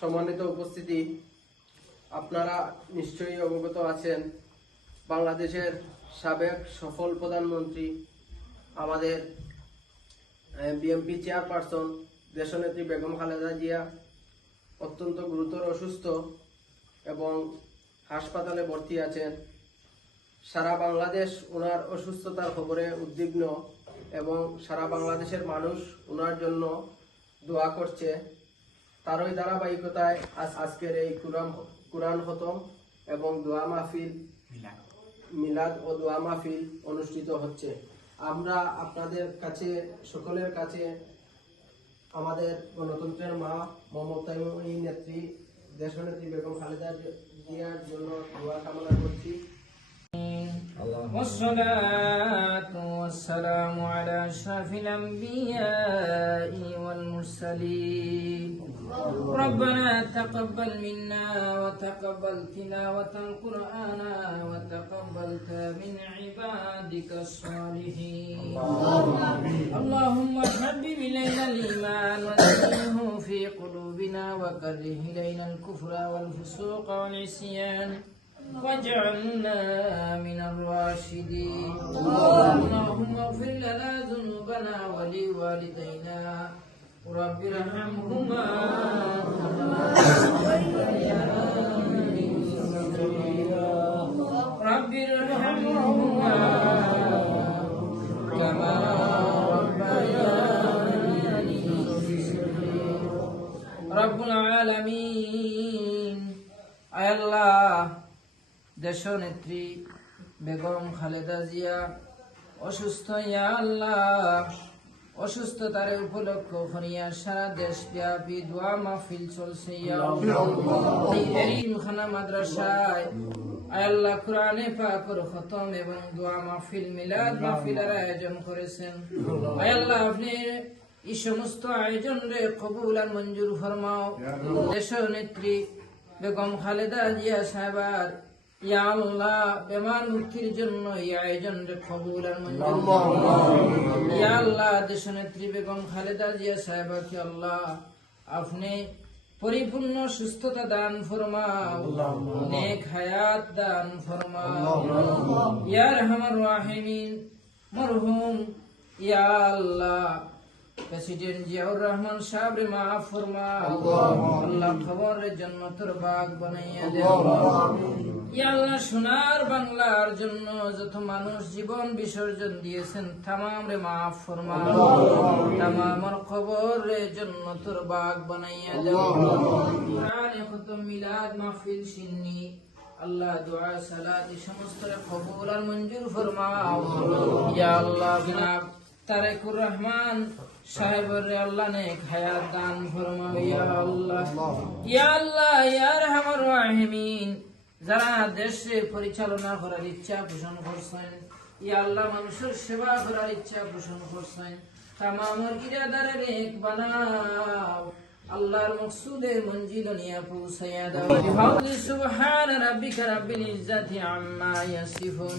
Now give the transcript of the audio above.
সম্মানিত উপস্থিতি, আপনারা নিশ্চয়ই অবগত আছেন, বাংলাদেশের সাবেক সফল প্রধানমন্ত্রী, আমাদের বিএমপি চেয়ারপারসন দেশনেত্রী বেগম খালেদা জিয়া, অত্যন্ত গুরুতর অসুস্থ এবং হাসপাতালে ভর্তি আছেন। সারা বাংলাদেশ ওনার অসুস্থতার খবরে উদ্বিগ্ন এবং সারা বাংলাদেশের মানুষ ওনার জন্য দোয়া করছে। তারই ধারাবাহিকতায় আজ আজকের এই কুরআন কুরআন খতম এবং দোয়া মাহফিল মিলাদ। ও দোয়া মাহফিল অনুষ্ঠিত হচ্ছে। আমরা আপনাদের কাছে সকলের কাছে আমাদের গণতন্ত্রের মা মমতাময়ী নেত্রী দেশনেত্রী বেগম খালেদা জিয়ার জন্য দোয়া কামনা করছি। والصلاة والسلام على أشرف الأنبياء والمرسلين. ربنا تقبل منا وتقبل تلاوة القرآن وتقبلت من عبادك الصالحين. اللهم حبب إلينا الإيمان وزينه في قلوبنا وكره إلينا الكفر والفسوق والعصيان. واجعلنا من الراشدين. اللهم اغفر لنا ذنوبنا ولوالدينا. رب ارحمهما. رب ارحمهما. كما ربياني رب العالمين. আয় দেশ নেত্রী বেগম খালেদা জিয়া, অসুস্থ ইয়া আল্লাহ। অসুস্থতার উপলক্ষ করিয়া সারা দেশ ব্যাপী দোয়া মাহফিল চলছে মাদ্রাসায় আল্লাহ কোরআনে পাকের খতম এবং দোয়া মাহফিল, মিলাদ মাহফিলের আয়োজন করেছেন। আল্লাহ, আপনি এই সমস্ত আয়োজন রে কবুল আর মঞ্জুর ফরমাও। দেশ নেত্রী বেগম খালেদা জিয়া সাহেবার ইয়া আল্লাহ বেমান মুক্তির জন্য এই আয়োজন কবুল আর মঞ্জুর ফরমাও। ইয়া আল্লাহ দেশনেত্রী বেগম খালেদা জিয়া সাহেবাকে আল্লাহ আপনি পরিপূর্ণ সুস্থতা দান ফরমাও নেক হায়াত দান ফরমাও। ইয়া রহমান রাহিমিন মরহুম ইয়া আল্লাহ। প্রেসিডেন্ট জিয়াউর রহমান সাহেব মাফ ফরমাও আল্লাহ খবরের জন্নতের বাগ বানাইয়া ইয়া আল্লাহ সোনার বাংলার জন্য যত মানুষ জীবন বিসর্জন দিয়েছেন, তামাম রে মাফ ফরমাও তামামর খবর রে জন্নতের বাগ বানাইয়া দেও মিলাদ মাহফিল সিন্নি। আল্লাহ দোয়া, সালাত সমস্ত কবুল আর মঞ্জুর ফরমাও। ইয়া আল্লাহ জনাব তারেকুর রহমান সাহেবের আল্লাহ নে হায়াত দান ফরমাও ইয়া আল্লাহ। ইয়া আল্লাহ ইয়া রহমান রাহিমিন। যারা দেশে পরিচালনা করার ইচ্ছা পোষণ করছেন ইয়া আল্লাহ মানুষের সেবা করার ইচ্ছা পোষণ করছেন তামামর ইরাদারে নেক বানাও। আল্লাহর মকসুদে মঞ্জিল নিয়ে পৌঁছাইয়া দাও। বিহাউলি সুবহান রাব্বিকা রাব্বিল ইজ্জাতি আম্মা ইয়াসিফুন।